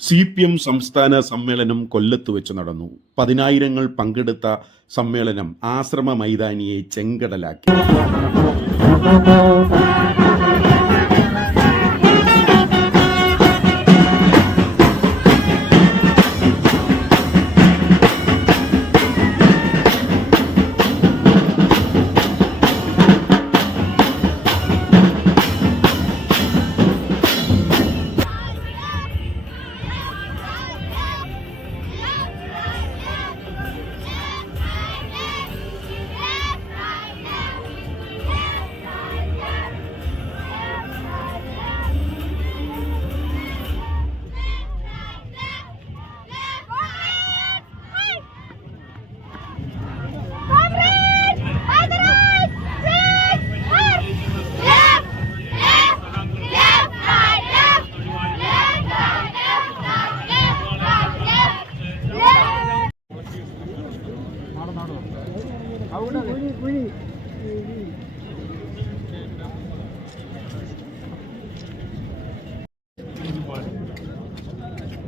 CPM സംസ്ഥാന സമ്മേളനം കൊല്ലത്ത് വെച്ച് നടന്നു. 10,000 പങ്കെടുത്ത സമ്മേളനം ആശ്രമ മൈതാനിയെ ചെങ്കടലാക്കി.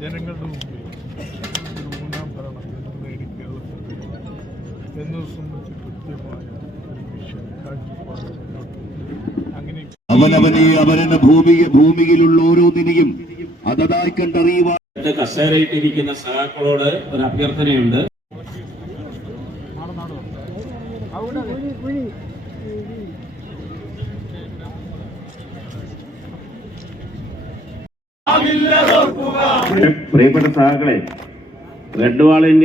ജനങ്ങളുടെ മുമ്പിൽ ഒരു മൂന്നാം ഭരണം നേടി കേരളത്തിൽ എന്നതിനെ സംബന്ധിച്ച് കൃത്യമായ കാഴ്ചപ്പാട് അങ്ങനെ അവരുടെ ഭൂമിയിലുള്ള ഓരോന്നിനെയും അതതായി കണ്ടറിയുവാൻ കസേരയിട്ടിരിക്കുന്ന സഹാക്കളോട് ഒരു അഭ്യർത്ഥനയുണ്ട്. പ്രിയപ്പെട്ട സഹാക്കളെ, റെഡ് വാളിന്റെ